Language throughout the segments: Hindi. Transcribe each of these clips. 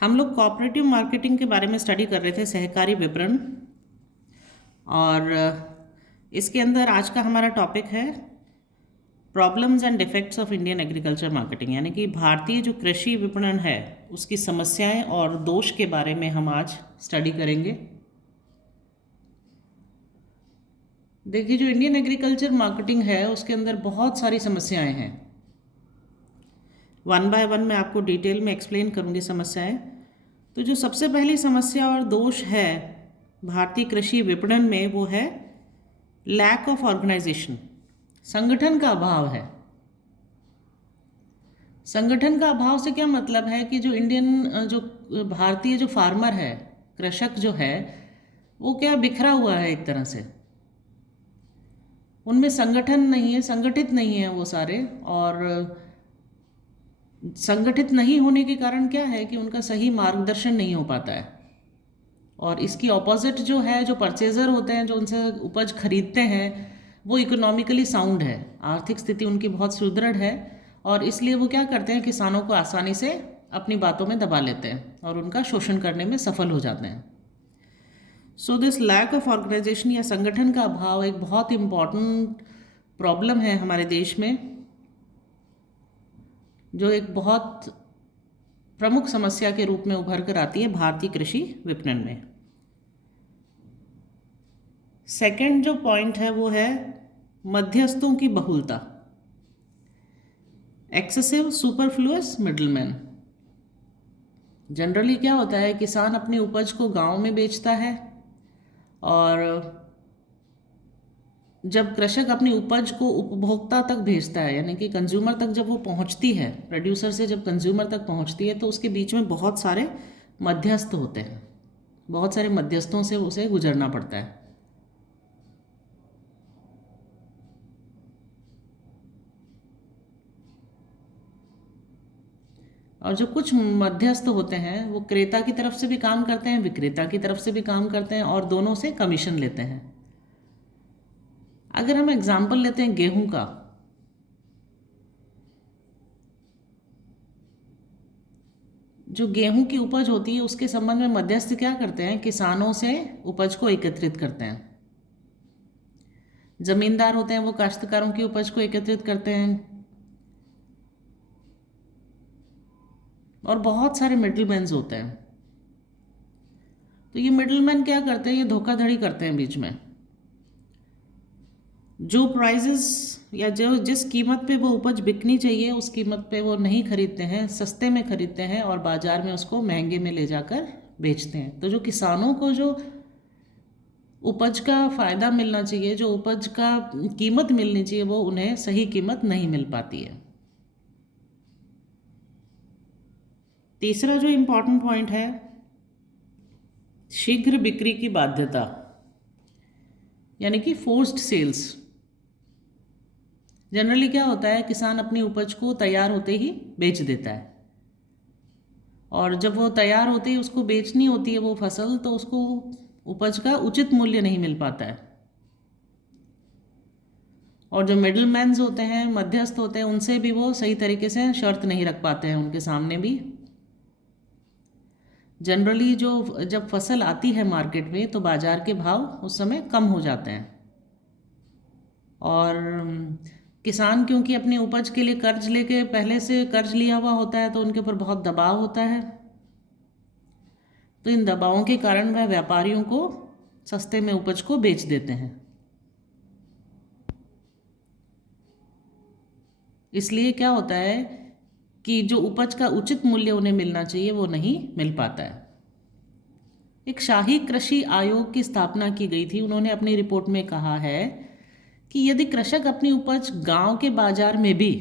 हम लोग कोऑपरेटिव मार्केटिंग के बारे में स्टडी कर रहे थे, सहकारी विपणन। और इसके अंदर आज का हमारा टॉपिक है problems and defects of Indian agriculture marketing, यानी कि भारतीय जो कृषि विपणन है उसकी समस्याएं और दोष के बारे में हम आज स्टडी करेंगे। देखिए, जो इंडियन एग्रीकल्चर मार्केटिंग है उसके अंदर बहुत सारी समस्याएं हैं। वन बाय वन मैं आपको डिटेल में एक्सप्लेन करूंगी समस्याएं। तो जो सबसे पहली समस्या और दोष है भारतीय कृषि विपणन में वो है लैक ऑफ ऑर्गेनाइजेशन, संगठन का अभाव है। संगठन का अभाव से क्या मतलब है कि जो भारतीय जो फार्मर है, कृषक जो है, वो क्या बिखरा हुआ है एक तरह से। उनमें संगठन नहीं है, संगठित नहीं है वो सारे। और संगठित नहीं होने के कारण क्या है कि उनका सही मार्गदर्शन नहीं हो पाता है। और इसकी ऑपोजिट जो है, जो परचेज़र होते हैं, जो उनसे उपज खरीदते हैं, वो इकोनॉमिकली साउंड है, आर्थिक स्थिति उनकी बहुत सुदृढ़ है। और इसलिए वो क्या करते हैं, किसानों को आसानी से अपनी बातों में दबा लेते हैं और उनका शोषण करने में सफल हो जाते हैं। So this lack of organisation या संगठन का अभाव एक बहुत इम्पॉर्टेंट प्रॉब्लम है हमारे देश में, जो एक बहुत प्रमुख समस्या के रूप में उभर कर आती है भारतीय कृषि विपणन में। सेकंड जो पॉइंट है वो है मध्यस्थों की बहुलता, एक्सेसिव सुपरफ्लुअस मिडलमैन। जनरली क्या होता है, किसान अपनी उपज को गांव में बेचता है और जब कृषक अपनी उपज को उपभोक्ता तक भेजता है, यानी कि कंज्यूमर तक जब वो पहुंचती है, प्रोड्यूसर से जब कंज्यूमर तक पहुंचती है, तो उसके बीच में बहुत सारे मध्यस्थ होते हैं। बहुत सारे मध्यस्थों से उसे गुजरना पड़ता है। और जो कुछ मध्यस्थ होते हैं वो क्रेता की तरफ से भी काम करते हैं, विक्रेता की तरफ से भी काम करते हैं, और दोनों से कमीशन लेते हैं। अगर हम एग्जाम्पल लेते हैं गेहूं का, जो गेहूं की उपज होती है उसके संबंध में मध्यस्थ क्या करते हैं, किसानों से उपज को एकत्रित करते हैं। जमींदार होते हैं वो काश्तकारों की उपज को एकत्रित करते हैं, और बहुत सारे मिडलमैन होते हैं। तो ये मिडलमैन क्या करते हैं, ये धोखाधड़ी करते हैं बीच में। जो प्राइजेस या जो जिस कीमत पे वो उपज बिकनी चाहिए उस कीमत पे वो नहीं खरीदते हैं, सस्ते में खरीदते हैं और बाजार में उसको महंगे में ले जाकर बेचते हैं। तो जो किसानों को जो उपज का फ़ायदा मिलना चाहिए, जो उपज का कीमत मिलनी चाहिए, वो उन्हें सही कीमत नहीं मिल पाती है। तीसरा जो इम्पोर्टेंट पॉइंट है, शीघ्र बिक्री की बाध्यता, यानी कि फोर्स्ड सेल्स। जनरली क्या होता है, किसान अपनी उपज को तैयार होते ही बेच देता है, और जब वो तैयार होते ही उसको बेचनी होती है वो फसल, तो उसको उपज का उचित मूल्य नहीं मिल पाता है। और जो मिडिल मैन्स होते हैं, मध्यस्थ होते हैं, उनसे भी वो सही तरीके से शर्त नहीं रख पाते हैं उनके सामने भी। जनरली जो जब फसल आती है मार्केट में तो बाजार के भाव उस समय कम हो जाते हैं, और किसान क्योंकि अपनी उपज के लिए कर्ज लेके पहले से कर्ज लिया हुआ होता है तो उनके ऊपर बहुत दबाव होता है। तो इन दबावों के कारण वह व्यापारियों को सस्ते में उपज को बेच देते हैं। इसलिए क्या होता है कि जो उपज का उचित मूल्य उन्हें मिलना चाहिए वो नहीं मिल पाता है। एक शाही कृषि आयोग की स्थापना की गई थी। उन्होंने अपनी रिपोर्ट में कहा है कि यदि कृषक अपनी उपज गांव के बाजार में भी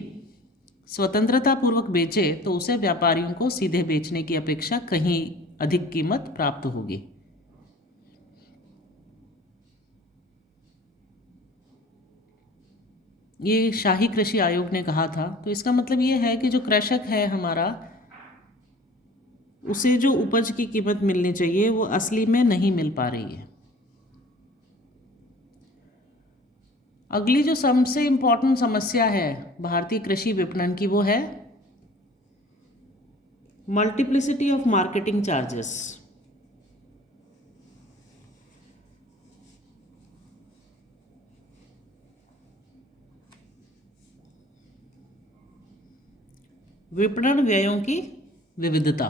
स्वतंत्रता पूर्वक बेचे तो उसे व्यापारियों को सीधे बेचने की अपेक्षा कहीं अधिक कीमत प्राप्त होगी। ये शाही कृषि आयोग ने कहा था। तो इसका मतलब ये है कि जो कृषक है हमारा, उसे जो उपज की कीमत मिलनी चाहिए वो असली में नहीं मिल पा रही है। अगली जो सबसे इम्पोर्टेंट समस्या है भारतीय कृषि विपणन की, वो है मल्टीप्लिसिटी ऑफ मार्केटिंग चार्जेस। विपणन व्ययों की विविधता।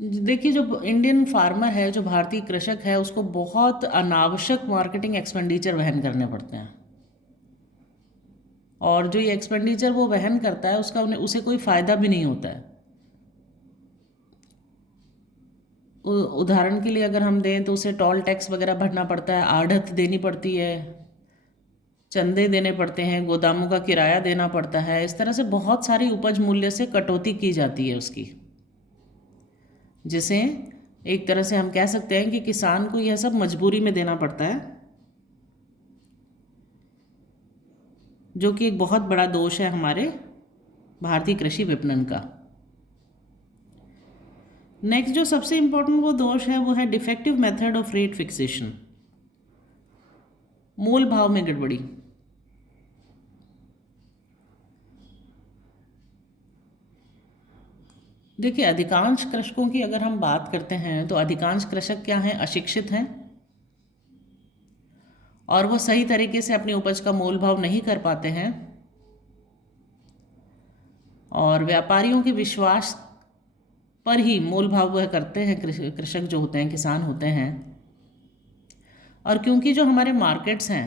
देखिए, जो इंडियन फार्मर है, जो भारतीय कृषक है, उसको बहुत अनावश्यक मार्केटिंग एक्सपेंडिचर वहन करने पड़ते हैं। और जो ये एक्सपेंडिचर वो वहन करता है, उसका उसे कोई फ़ायदा भी नहीं होता है। उदाहरण के लिए अगर हम दें तो उसे टोल टैक्स वगैरह भरना पड़ता है, आढ़त देनी पड़ती है, चंदे देने पड़ते हैं, गोदामों का किराया देना पड़ता है। इस तरह से बहुत सारी उपज मूल्य से कटौती की जाती है उसकी, जिसे एक तरह से हम कह सकते हैं कि किसान को यह सब मजबूरी में देना पड़ता है, जो कि एक बहुत बड़ा दोष है हमारे भारतीय कृषि विपणन का। नेक्स्ट जो सबसे इम्पोर्टेंट वो दोष है, वो है defective method of rate fixation, मूल भाव में गड़बड़ी। देखिए, अधिकांश कृषकों की अगर हम बात करते हैं तो अधिकांश कृषक क्या हैं, अशिक्षित हैं, और वो सही तरीके से अपनी उपज का मोल भाव नहीं कर पाते हैं, और व्यापारियों के विश्वास पर ही मोल भाव वह करते हैं कृषक जो होते हैं, किसान होते हैं। और क्योंकि जो हमारे मार्केट्स हैं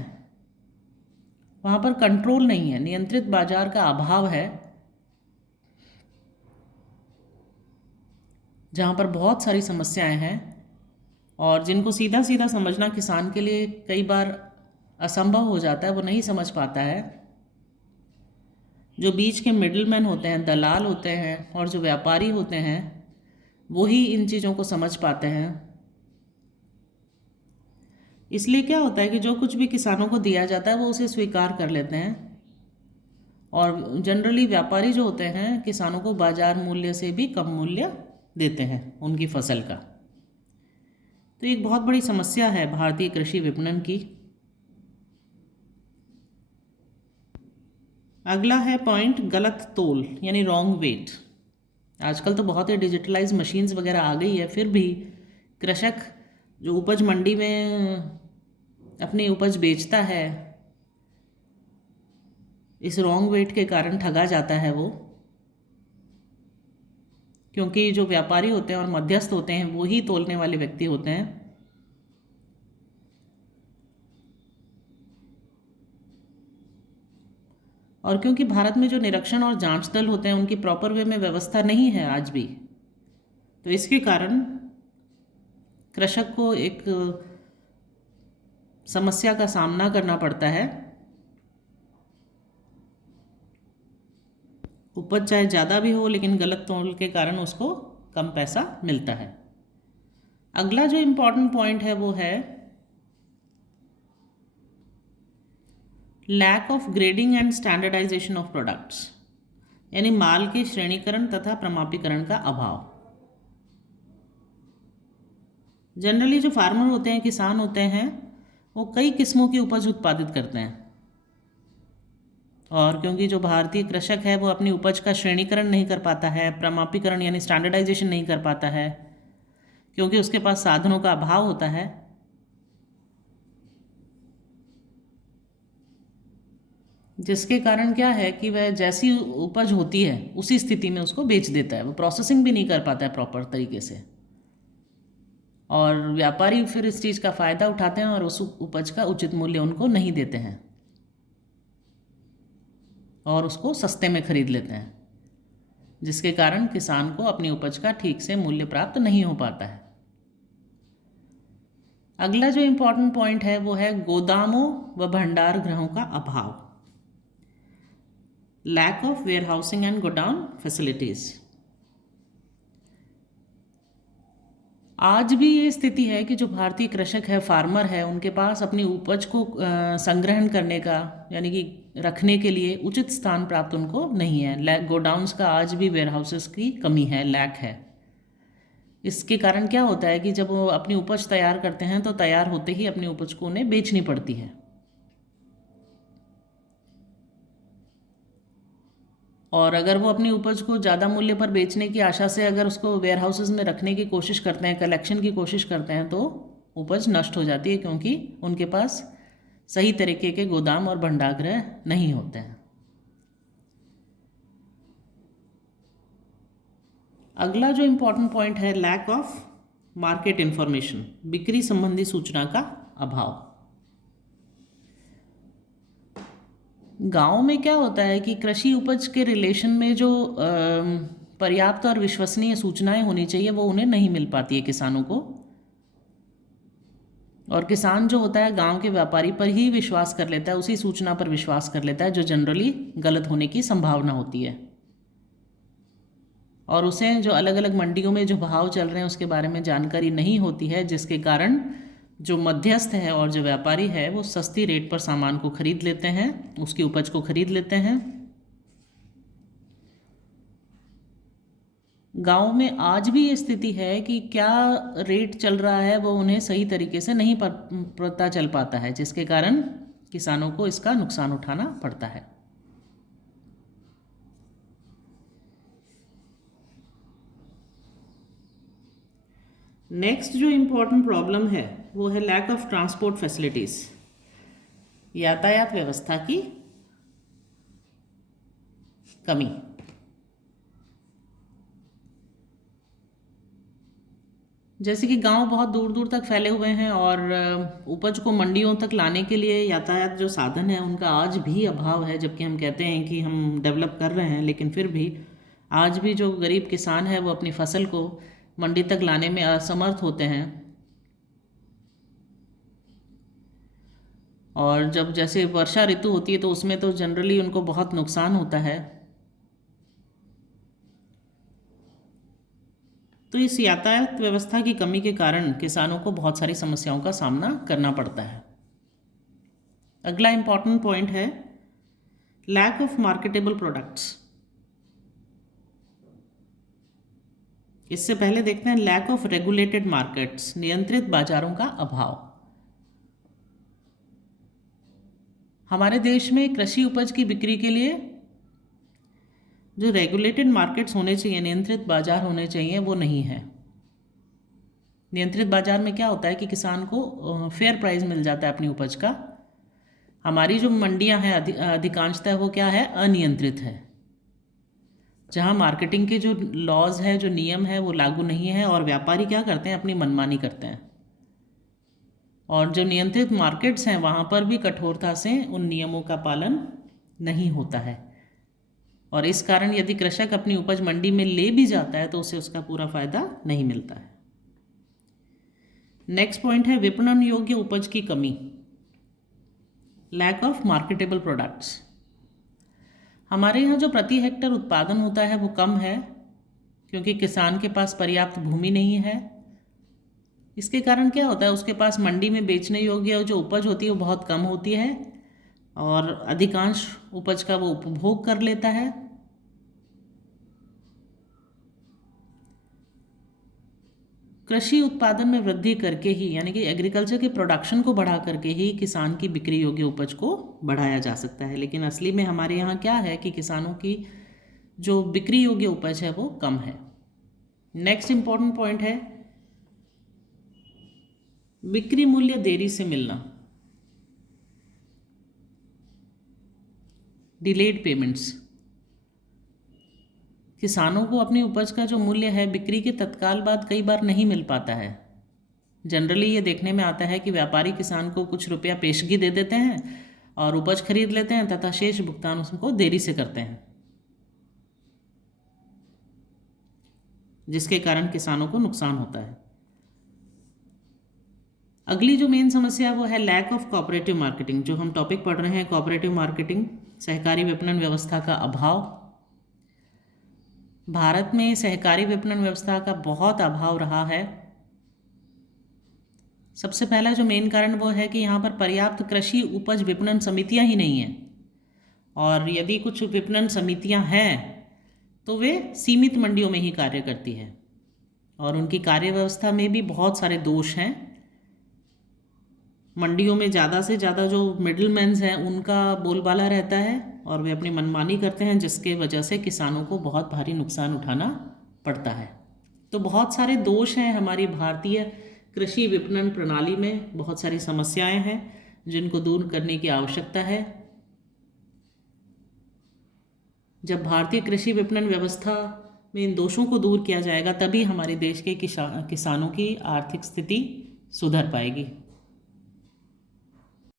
वहाँ पर कंट्रोल नहीं है, नियंत्रित बाजार का अभाव है, जहाँ पर बहुत सारी समस्याएं हैं और जिनको सीधा सीधा समझना किसान के लिए कई बार असंभव हो जाता है, वो नहीं समझ पाता है। जो बीच के मिडलमैन होते हैं, दलाल होते हैं, और जो व्यापारी होते हैं, वो ही इन चीज़ों को समझ पाते हैं। इसलिए क्या होता है कि जो कुछ भी किसानों को दिया जाता है वो उसे स्वीकार कर लेते हैं, और जनरली व्यापारी जो होते हैं किसानों को बाजार मूल्य से भी कम मूल्य देते हैं उनकी फसल का। तो एक बहुत बड़ी समस्या है भारतीय कृषि विपणन की। अगला है पॉइंट, गलत तोल यानी रॉन्ग वेट। आजकल तो बहुत ही डिजिटलाइज मशीन्स वगैरह आ गई है, फिर भी कृषक जो उपज मंडी में अपनी उपज बेचता है, इस रॉन्ग वेट के कारण ठगा जाता है वो, क्योंकि जो व्यापारी होते हैं और मध्यस्थ होते हैं वो ही तोलने वाले व्यक्ति होते हैं। और क्योंकि भारत में जो निरीक्षण और जांच दल होते हैं उनकी प्रॉपर वे में व्यवस्था नहीं है आज भी, तो इसके कारण कृषक को एक समस्या का सामना करना पड़ता है। उपज चाहे ज़्यादा भी हो, लेकिन गलत तोल के कारण उसको कम पैसा मिलता है। अगला जो इम्पोर्टेंट पॉइंट है वो है lack of grading and standardisation of products, यानी माल के श्रेणीकरण तथा प्रमापीकरण का अभाव। जनरली जो फार्मर होते हैं, किसान होते हैं, वो कई किस्मों की उपज उत्पादित करते हैं, और क्योंकि जो भारतीय कृषक है वो अपनी उपज का श्रेणीकरण नहीं कर पाता है, प्रमापीकरण यानी स्टैंडर्डाइजेशन नहीं कर पाता है, क्योंकि उसके पास साधनों का अभाव होता है, जिसके कारण क्या है कि वह जैसी उपज होती है उसी स्थिति में उसको बेच देता है, वो प्रोसेसिंग भी नहीं कर पाता है प्रॉपर तरीके से, और व्यापारी फिर इस चीज़ का फ़ायदा उठाते हैं और उस उपज का उचित मूल्य उनको नहीं देते हैं और उसको सस्ते में खरीद लेते हैं, जिसके कारण किसान को अपनी उपज का ठीक से मूल्य प्राप्त नहीं हो पाता है। अगला जो इम्पोर्टेंट पॉइंट है वो है गोदामों व भंडार गृहों का अभाव, lack of warehousing and godown facilities. आज भी ये स्थिति है कि जो भारतीय कृषक है, फार्मर है, उनके पास अपनी उपज को संग्रहण करने का यानी कि रखने के लिए उचित स्थान प्राप्त उनको नहीं है। गोडाउन्स का आज भी वेयर हाउसेस की कमी है, लैक है। इसके कारण क्या होता है कि जब वो अपनी उपज तैयार करते हैं तो तैयार होते ही अपनी उपज को उन्हें बेचनी पड़ती है, और अगर वो अपनी उपज को ज़्यादा मूल्य पर बेचने की आशा से अगर उसको वेयर हाउसेज में रखने की कोशिश करते हैं, कलेक्शन की कोशिश करते हैं, तो उपज नष्ट हो जाती है, क्योंकि उनके पास सही तरीके के गोदाम और भंडारगृह नहीं होते हैं। अगला जो इम्पोर्टेंट पॉइंट है, लैक ऑफ मार्केट इंफॉर्मेशन, बिक्री संबंधी सूचना का अभाव। गांव में क्या होता है कि कृषि उपज के रिलेशन में जो पर्याप्त और विश्वसनीय सूचनाएं होनी चाहिए वो उन्हें नहीं मिल पाती है किसानों को, और किसान जो होता है गांव के व्यापारी पर ही विश्वास कर लेता है, उसी सूचना पर विश्वास कर लेता है जो जनरली गलत होने की संभावना होती है, और उसे जो अलग अलग मंडियों में जो भाव चल रहे हैं उसके बारे में जानकारी नहीं होती है, जिसके कारण जो मध्यस्थ है और जो व्यापारी है वो सस्ती रेट पर सामान को खरीद लेते हैं, उसकी उपज को खरीद लेते हैं। गांव में आज भी ये स्थिति है कि क्या रेट चल रहा है वो उन्हें सही तरीके से नहीं पता चल पाता है, जिसके कारण किसानों को इसका नुकसान उठाना पड़ता है। नेक्स्ट जो इम्पोर्टेंट प्रॉब्लम है वो है लैक ऑफ ट्रांसपोर्ट फैसिलिटीज़, यातायात व्यवस्था की कमी। जैसे कि गांव बहुत दूर दूर तक फैले हुए हैं और उपज को मंडियों तक लाने के लिए यातायात जो साधन है उनका आज भी अभाव है, जबकि हम कहते हैं कि हम डेवलप कर रहे हैं, लेकिन फिर भी आज भी जो गरीब किसान है वो अपनी फसल को मंडी तक लाने में असमर्थ होते हैं। और जब जैसे वर्षा ऋतु होती है तो उसमें तो जनरली उनको बहुत नुकसान होता है। तो इस यातायात व्यवस्था की कमी के कारण किसानों को बहुत सारी समस्याओं का सामना करना पड़ता है। अगला इम्पॉर्टेंट पॉइंट है लैक ऑफ मार्केटेबल प्रोडक्ट्स। इससे पहले देखते हैं लैक ऑफ रेगुलेटेड मार्केट्स, नियंत्रित बाजारों का अभाव। हमारे देश में कृषि उपज की बिक्री के लिए जो रेगुलेटेड मार्केट्स होने चाहिए, नियंत्रित बाजार होने चाहिए, वो नहीं है। नियंत्रित बाजार में क्या होता है कि किसान को फेयर प्राइस मिल जाता है अपनी उपज का। हमारी जो मंडियां हैं अधिकांशतः वो क्या है, अनियंत्रित है, जहां मार्केटिंग के जो लॉज है, जो नियम है वो लागू नहीं है, और व्यापारी क्या करते हैं, अपनी मनमानी करते हैं। और जो नियंत्रित मार्केट्स हैं वहाँ पर भी कठोरता से उन नियमों का पालन नहीं होता है, और इस कारण यदि कृषक अपनी उपज मंडी में ले भी जाता है तो उसे उसका पूरा फायदा नहीं मिलता है। नेक्स्ट पॉइंट है विपणन योग्य उपज की कमी, लैक ऑफ मार्केटेबल प्रोडक्ट्स। हमारे यहाँ जो प्रति हेक्टर उत्पादन होता है वो कम है, क्योंकि किसान के पास पर्याप्त भूमि नहीं है। इसके कारण क्या होता है, उसके पास मंडी में बेचने योग्य जो उपज होती है वो बहुत कम होती है, और अधिकांश उपज का वो उपभोग कर लेता है। कृषि उत्पादन में वृद्धि करके ही, यानी कि एग्रीकल्चर के प्रोडक्शन को बढ़ा करके ही किसान की बिक्री योग्य उपज को बढ़ाया जा सकता है, लेकिन असली में हमारे यहाँ क्या है कि किसानों की जो बिक्री योग्य उपज है वो कम है। नेक्स्ट इंपॉर्टेंट पॉइंट है बिक्री मूल्य देरी से मिलना, डिलेड पेमेंट्स। किसानों को अपनी उपज का जो मूल्य है बिक्री के तत्काल बाद कई बार नहीं मिल पाता है। जनरली ये देखने में आता है कि व्यापारी किसान को कुछ रुपया पेशगी दे देते हैं और उपज खरीद लेते हैं तथा शेष भुगतान उसको देरी से करते हैं, जिसके कारण किसानों को नुकसान होता है। अगली जो मेन समस्या वो है लैक ऑफ कोऑपरेटिव मार्केटिंग। जो हम टॉपिक पढ़ रहे हैं कोऑपरेटिव मार्केटिंग, सहकारी विपणन व्यवस्था का अभाव। भारत में सहकारी विपणन व्यवस्था का बहुत अभाव रहा है। सबसे पहला जो मेन कारण वो है कि यहाँ पर पर्याप्त कृषि उपज विपणन समितियाँ ही नहीं हैं, और यदि कुछ विपणन समितियाँ हैं तो वे सीमित मंडियों में ही कार्य करती है, और उनकी कार्य व्यवस्था में भी बहुत सारे दोष हैं। मंडियों में ज़्यादा से ज़्यादा जो मिडिल मैन्स हैं उनका बोलबाला रहता है और वे अपनी मनमानी करते हैं, जिसके वजह से किसानों को बहुत भारी नुकसान उठाना पड़ता है। तो बहुत सारे दोष हैं हमारी भारतीय कृषि विपणन प्रणाली में, बहुत सारी समस्याएं हैं जिनको दूर करने की आवश्यकता है। जब भारतीय कृषि विपणन व्यवस्था में इन दोषों को दूर किया जाएगा, तभी हमारे देश के किसानों की आर्थिक स्थिति सुधर पाएगी।